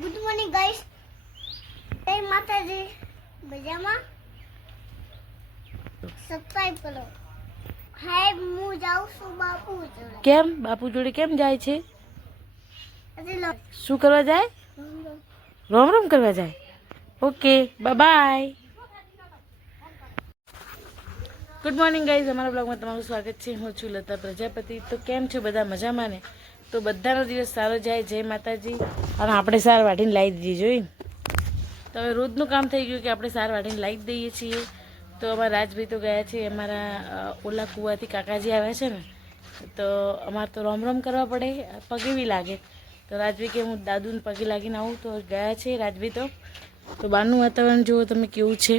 Good morning guys. જય માતાજી. મજામાં? સબસ્ક્રાઇબ કરો. હાય, હું જાઉં છું બાપુ જોડે. કેમ બાપુ જોડે કેમ જાય છે? શું કરવા જાય? રોમ રોમ કરવા જાય. Okay, bye. Good morning guys, અમારા બ્લોગમાં તમારું સ્વાગત છે. હું છું લતા પ્રજાપતિ. તો કેમ છો બધા? મજામાં ને? તો બધાનો દિવસ સારો જાય. જય માતાજી. અને આપણે સાર વાટીને લાવી દીધી જોઈ. તો હવે રોજનું કામ થઈ ગયું કે આપણે સાર વાટીને લાવી જ દઈએ છીએ. તો અમારા રાજભાઈ તો ગયા છે અમારા ઓલા કુવાથી, કાકાજી આવ્યા છે ને, તો અમારે તો રોમ રોમ કરવા પડે, પગે બી લાગે. તો રાજભાઈ કે હું દાદુને પગે લાગીને આવું, તો ગયા છે રાજભાઈ. તો બહારનું વાતાવરણ જુઓ તમે કેવું છે.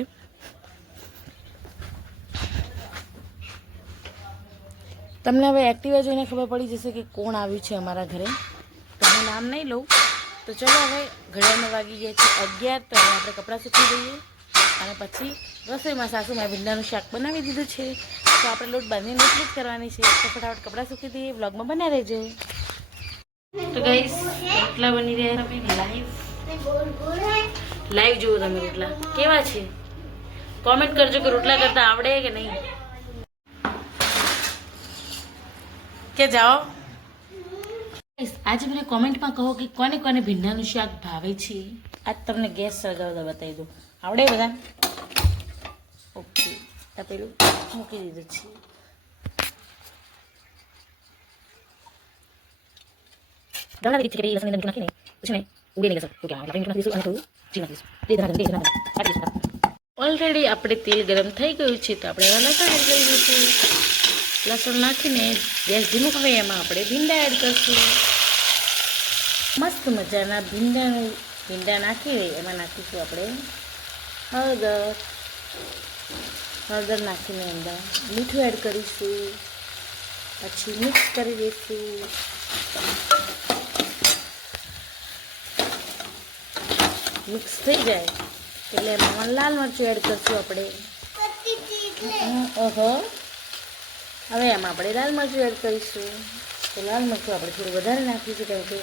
તમને હવે એક્ટિવા જોઈને ખબર પડી જશે કે કોણ આવ્યું છે અમારા ઘરે. તો હું નામ નહીં લઉં. તો ચલો હવે ઘડિયાળમાં વાગી ગયા છે 11. તો હવે આપણે કપડાં સૂકવી દઈએ અને પછી રસોઈમાં સાસુમાં ભીંડાનું શાક બનાવી દીધું છે. તો આપણે લોટ બાંધીને રોટલી જ કરવાની છે. તો ફટાફટ કપડાં સૂકવી દઈએ. વ્લોગમાં બન્યા રહેજો. તો ગાઈસ, રોટલા બની રહ્યા તમે લાઈવ જુઓ તમે. રોટલા કેવા છે કોમેન્ટ કરજો કે રોટલા કરતા આવડે કે નહીં. કે જાઓ આજે મને કોમેન્ટમાં કહો કે કોને કોને ભીંડાનું શાક ભાવે છે. આજ તમને ગેસ સળગાવતા બતાવી દઉં. આવડે બધા? ઓકે, આ પેલું મૂકી દીધું છે. ઓલરેડી આપણે તેલ ગરમ થઈ ગયું છે. તો આપણે એવા લસણ લઈ લઈશું. લસણ નાખીને ગેસ ધીમું હવે એમાં આપણે ભીંડા એડ કરશું. મસ્ત મજાના ભીંડા નાખી એમાં નાખીશું આપણે હળદર નાખીને અંદર મીઠું એડ કરીશું. પછી મિક્સ કરી દઈશું. મિક્સ થઈ જાય એટલે એમાં લાલ મરચું એડ કરશું આપણે. ઓહો, હવે એમાં આપણે લાલ મરચું એડ કરીશું. તો લાલ મરચું આપણે થોડું વધારે નાખીશું કેમ કે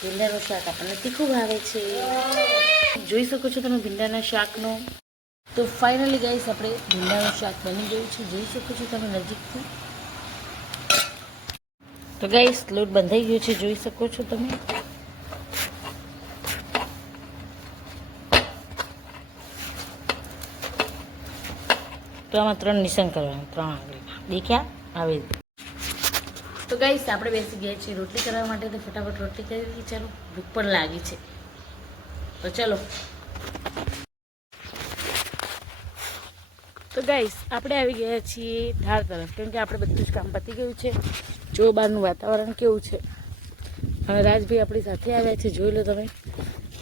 ભીંડાનું શાક આપણને તીખું ભાવે છે. જોઈ શકો છો તમે ભીંડાના શાકનો. તો ફાઇનલી ગાઈસ આપણે ભીંડાનું શાક બની ગયું છે. જોઈ શકો છો તમે નજીકથી. તો ગાઈસ લોટ બંધાઈ ગયો છે, જોઈ શકો છો તમે. તો આમાં 3 નિશાન કરવાનું, 3 આંગળીના દેખ્યા આવે. તો ગાઈસ આપણે બેસી ગયા છીએ રોટલી કરવા માટે. તો ફટાફટ રોટલી કરી દઈએ. ચાલો, ભૂખ પણ લાગી છે. તો ચલો. તો ગાઈસ આપણે આવી ગયા છીએ ધાર તરફ કેમ કે આપણે બધું જ કામ પતી ગયું છે. જો બહારનું વાતાવરણ કેવું છે. હવે રાજભાઈ આપણી સાથે આવ્યા છે, જોઈ લો તમે.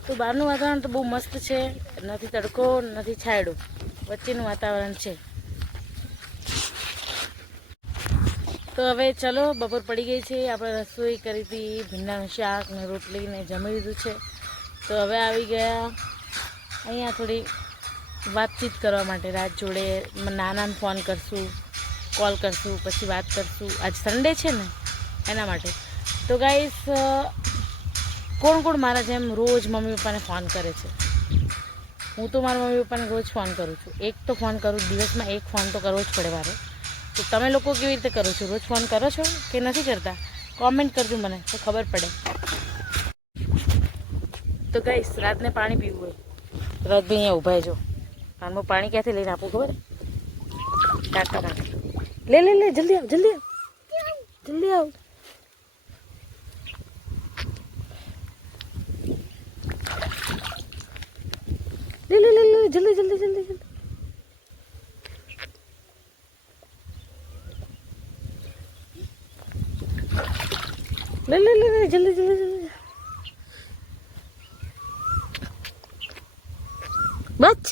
તો બહારનું વાતાવરણ તો બહુ મસ્ત છે. નથી તડકો નથી છાંયડો, વચ્ચેનું વાતાવરણ છે. તો હવે ચલો, બપોર પડી ગઈ છે. આપણે રસોઈ કરી હતી, ભીંડાનું શાક ને રોટલી ને જમી લીધું છે. તો હવે આવી ગયા અહીંયા થોડી વાતચીત કરવા માટે. રાત જોડે નાનાને ફોન કરશું, કોલ કરશું, પછી વાત કરશું. આજ સન્ડે છે ને એના માટે. તો ગાઈસ, કોણ કોણ મારા જેમ રોજ મમ્મી પપ્પાને ફોન કરે છે? હું તો મારા મમ્મી પપ્પાને રોજ ફોન કરું છું. એક તો ફોન કરું, દિવસમાં એક ફોન તો કરવો જ પડે મારે. તો તમે લોકો કેવી રીતે કરો છો? રોજ ફોન કરો છો કે નથી કરતા? કોમેન્ટ કરજો મને તો ખબર પડે. તો ગાઈસ, રાતને પાણી પીવું હોય રાજભાઈ અહીંયા ઊભા જો. હાલમાં પાણી ક્યાંથી લઈને આપું ખબર? ટાટા રાખે. લે લે લે, જલ્દી આવ, જલ્દી આવ, જલ્દી આવ. લે લે લે લે, જલ્દી જલ્દી જલ્દી જલ્દી. લે લે લે લે, જલ્દી જલ્દી જલ્દી. બચ.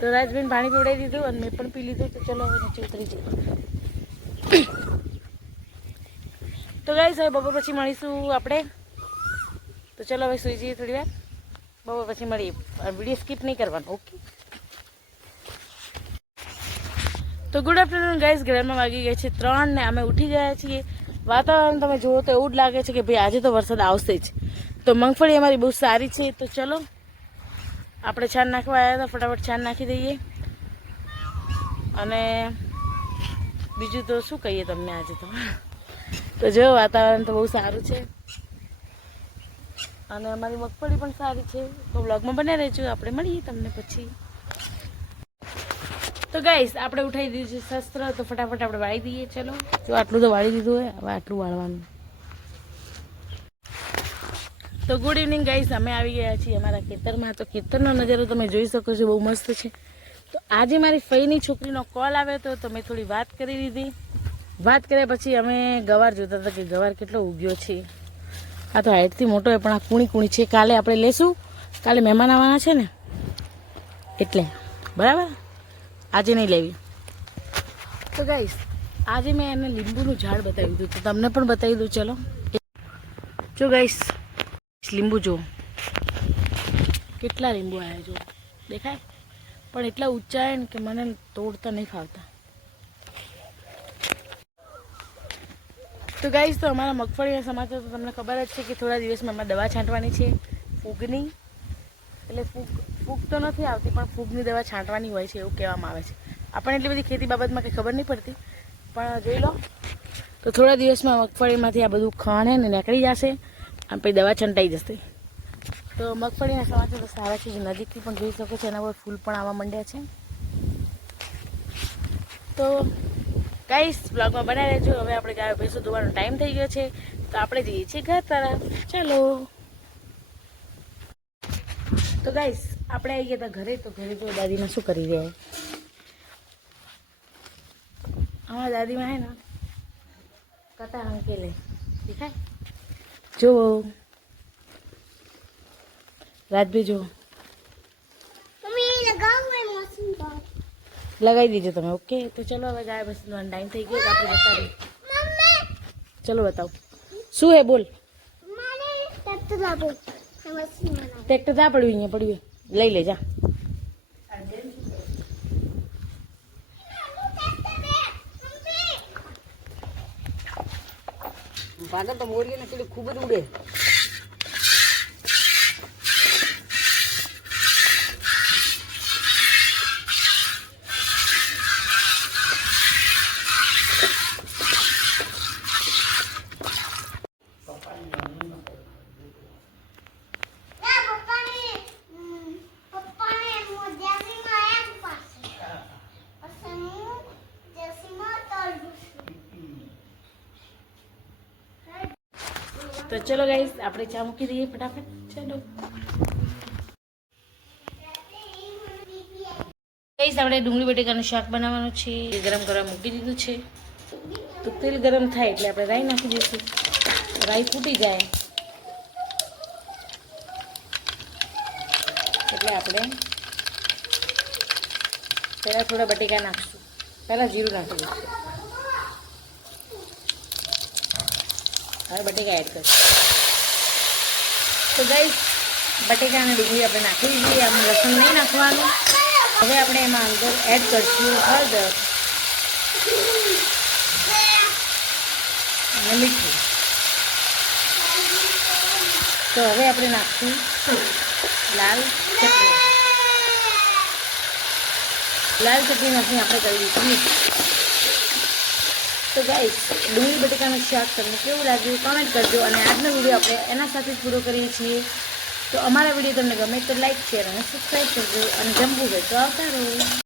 તો રાજબેન પાણી પીવડાવી દીધું અને મેં પણ પી લીધું. તો ચલો હવે નીચે ઉતરી જઈએ. તો ગાઈસ, હવે બપોર પછી મળીશું આપણે. તો ચલો હવે સુઈ જઈએ થોડી વાર. બપોર પછી મળીએ. વિડીયો સ્કીપ નહીં કરવાનો, ઓકે? તો ગુડ આફ્ટરનૂન ગાઈસ. ઘરમાં વાગી ગયા છે 3 ને અમે ઉઠી ગયા છીએ. વાતાવરણ તમે જુઓ તો એવું જ લાગે છે કે ભાઈ આજે તો વરસાદ આવશે જ. તો મગફળી અમારી બહુ સારી છે. તો ચલો આપણે છાણ નાખવા આવ્યા હતા, ફટાફટ છાણ નાખી દઈએ. અને બીજું તો શું કહીએ તમને આજે તો જો વાતાવરણ તો બહુ સારું છે અને અમારી મગફળી પણ સારી છે. તો બ્લોગમાં બને રહેજો, આપણે મળીએ તમને પછી. તો ગાઈસ આપણે ઉઠાવી દીધું છે શસ્ત્ર, તો ફટાફટ આપણે વાળી દઈએ. ચલો જો આટલું તો વાળી દીધું હોય, હવે આટલું વાળવાનું. તો ગુડ ઇવનિંગ ગાઈસ, અમે આવી ગયા છીએ અમારા ખેતરમાં. તો ખેતરનો નજારો તમે જોઈ શકો છો, બહુ મસ્ત છે. તો આજે મારી ફઈની છોકરીનો કોલ આવ્યો હતો, તો મેં થોડી વાત કરી લીધી. વાત કર્યા પછી અમે ગવાર જોતા હતા કે ગવાર કેટલો ઉગ્યો છે. આ તો હાઈટથી મોટો હોય પણ આ કૂણી કૂણી છે. કાલે આપણે લેશું, કાલે મહેમાન આવવાના છે ને એટલે બરાબર, આજે નહીં લેવી. તો ગાઈસ આજે મેં એને લીંબુનું ઝાડ બતાવ્યું હતું, તો તમને પણ બતાવી દઉં. ચલો જો ગાઈસ, લીંબુ જો કેટલા લીંબુ આવ્યા જો, દેખાય? પણ એટલા ઊંચા ને કે મને તોડતા નહીં ફાવતા. તો ગાઈસ તો અમારા મગફળીના સમાચાર તો તમને ખબર જ છે કે થોડા દિવસમાં અમારે દવા છાંટવાની છે ફૂગની. એટલે ફૂગ તો નથી આવતી પણ ફૂગની દવા છાંટવાની હોય છે એવું કહેવામાં આવે છે. આપણને એટલી બધી ખેતી બાબતમાં કંઈ ખબર નહીં પડતી, પણ જોઈ લો તો થોડા દિવસમાં મગફળીમાંથી આ બધું ખાણે ને નીકળી જશે અને પછી દવા છંટાઈ જશે. તો મગફળીના સમાચાર તો સારા છે, નજીકથી પણ જોઈ શકો છો. એના પર ફૂલ પણ આવવા માંડ્યા છે. તો ગાઈસ બ્લોગમાં બનાવી રહેજો. હવે આપણે ગાયો ભેંસો ધોવાનો ટાઈમ થઈ ગયો છે, તો આપણે જઈએ છીએ ઘર તરફ. ચલો તો ગાઈસ આપણે આવી ગયા હતા ઘરે. તો ઘરે જો દાદીમાં શું કરી રહ્યા, અમારા દાદીમાં હે ને કટા અંકેલે દેખાય જો, રાજભાઈ જો લગાવી દીજો તમે. ઓકે તો ચલો હવે ગાય બસ ટાઈમ થઈ ગયો, આપણે જતા રહીએ. ચલો બતાવો શું હે, બોલ. ટ્રેક્ટર જા પડ્યું, અહીંયા પડ્યું, લઈ લે જા. પાગલ તો મોરી ને પેલી ખૂબ જ ઉડે. તો ચલો ગાઈસ આપણે ચા મૂકી દઈએ ફટાફટ. ચલો ગાઈસ આપણે ડુંગળી બટેકાનું શાક બનાવવાનું છે. ગરમ કરવા મૂકી દીધું છે. તો તેલ ગરમ થાય એટલે આપણે રાઈ નાખી દઈશું. રાઈ ફૂટી જાય એટલે આપણે પહેલાં થોડા બટેકા નાખીશું. પહેલાં જીરું નાખી દઈશું. હવે બટેકા એડ કરીશું. તો ગાઈસ બટેકા અને ડુંગળી આપણે નાખી દીધી. આમાં લસણ નહીં નાખવાનું. હવે આપણે એમાં અંદર એડ કરીશું હળદર અને મીઠું. તો હવે આપણે નાખશું લાલ ચટણી. લાલ ચટણી નાખીને આપણે કરી દઈશું મિક્સ. તો ગાઈસ ડુંગળી બટેકાનું શાક તમને કેવું લાગ્યું કોમેન્ટ કરજો. અને આજનો વિડીયો આપણે એના સાથે જ પૂરો કરીએ છીએ. તો અમારા વિડીયો તમને ગમે તો લાઈક, શેર અને સબસ્ક્રાઈબ કરજો. અને જમવું હોય તો આવતા રહો.